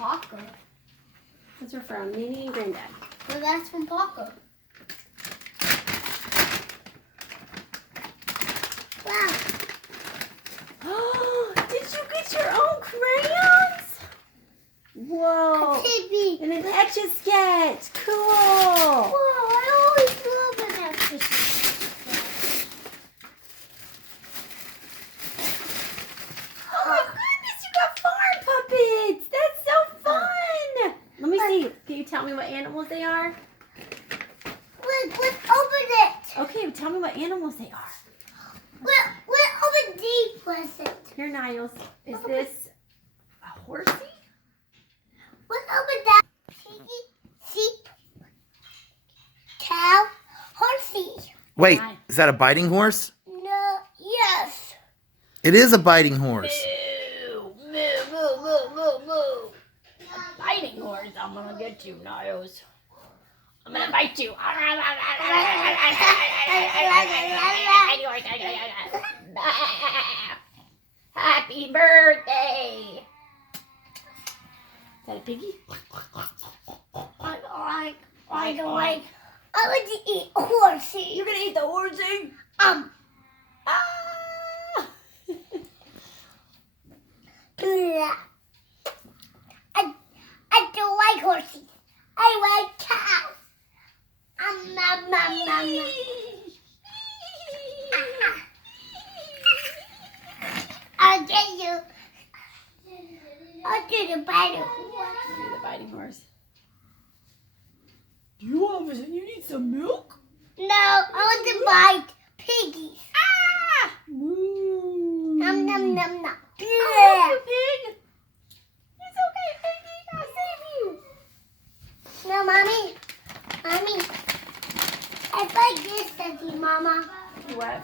Paco. Those are from Nene and Granddad. Well, that's from Paco. Wow. Did you get your own crayons? Whoa. Baby. And an Etch-a-Sketch. Cool. Whoa, I always love an exercise. Oh my goodness, you got farm puppets. That's so fun. Let me see. Can you tell me what animals they are? Let's open it. Okay, tell me what animals they are. Let's open the present. Here, Niles. Is this a horsey? Let's open that. Piggy, sheep, cow, horsey. Wait, is that a biting horse? No, yes. It is a biting horse. Moo, moo, moo, moo, moo, moo. A biting horse. I'm gonna get you, Niles. I'm gonna bite you. Happy birthday. Is that a piggy? I want to eat horsey. You're gonna eat the horsey? Ah. I don't like horses. I like cows. Nom, nom, nom, nom. I'll get you. I'll do the biting horse. You're the biting horse. You need some milk? No, I want to bite piggies. Ah! Moo. Nom, nom, nom, nom. Oh, pig. It's okay, piggy. I'll save you. No, Mommy. Mommy. I like this, Daddy, Mama. What?